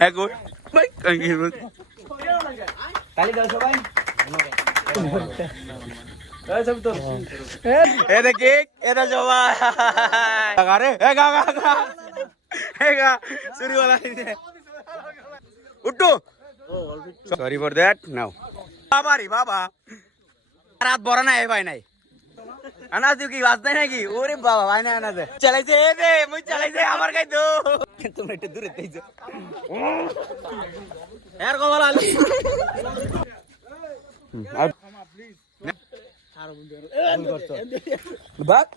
এখন ভাই তালি দাও সবাই এটা কেক এটা সবাই আরে এ গা গা গা এ গা চুরি वाला উঠো সরি ফর দ্যাট নাও বাবা রে বাবা রাত বড় না এ ভাই নাই আনা তুই কি বাজতে নাকি ওরে বাবা ভাই না আনা দে চালাইছে এ দে মুই চালাইছে আমার গাই দো তুমি একটু দূরে তাইছো এর কমাল আলি আর বাক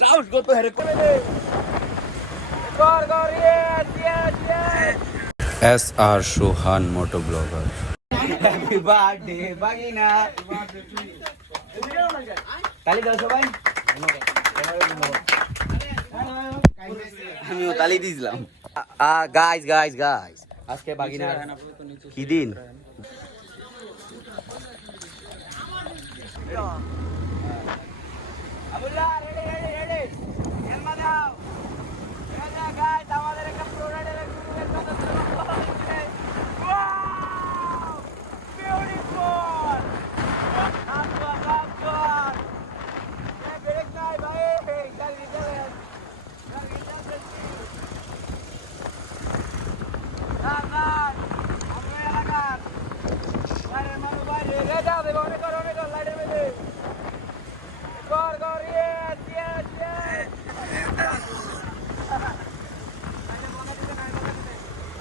সাউন্ড কত হেরে করে দে কর কর SR Shohan Motovlogger. Happy birthday বাগিনা তালি দাও সবাই আমিও তালি দিয়েছিলাম গাইস গাইস গাইস আজকে বাগিনার কি দিন আবুল্লাহ রেডি রেডি রেডি এলমা দাও রাজা গাইস আমাদের একটা প্রোডাক্ট এর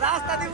রাস্তা দিয়ে